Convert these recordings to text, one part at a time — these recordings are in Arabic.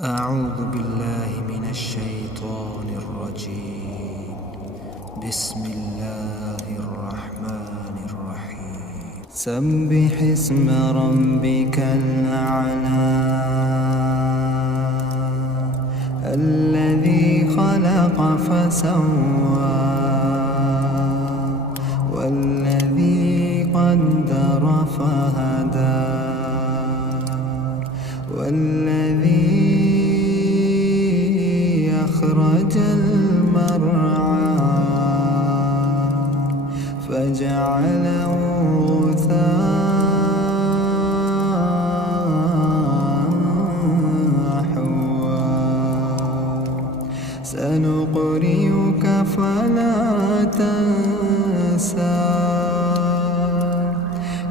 أعوذ بالله من الشيطان الرجيم. بسم الله الرحمن الرحيم. سبح اسم ربك الأعلى الذي خلق فسوى والذي قدر فهدى والذي أخرج المرعى فجعله غثاء أحوى سنقرئك فلا تنسى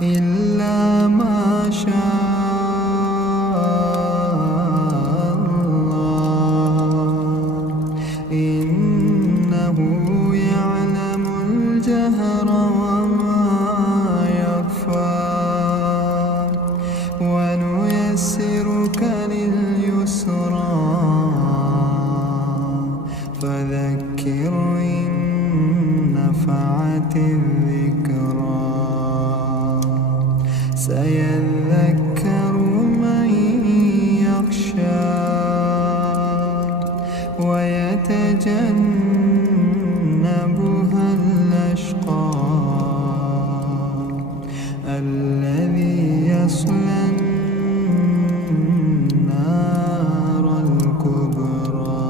إلا ما شاء إنه يعلم الجهر وما يخفى ونيسرك لليسرى فذكر إن نفعت الذكرى سيذكر من يخشى ويتجنبها الأشقى الذي يصلى النار الكبرى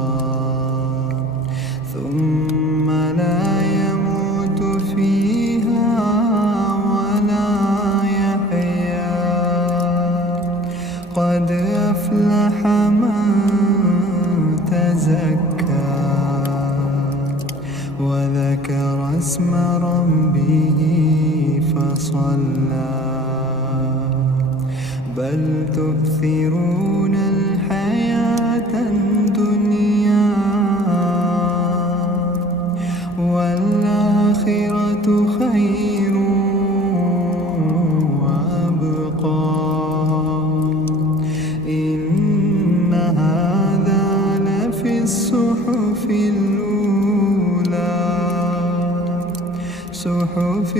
ثم لا يموت فيها ولا يحيا قد أفلح من تزكى وذكر اسم ربه فصلى بل تؤثرون الحياة الدنيا والآخرة خير وأبقى إن هذا لفي الصحف الأولى صحف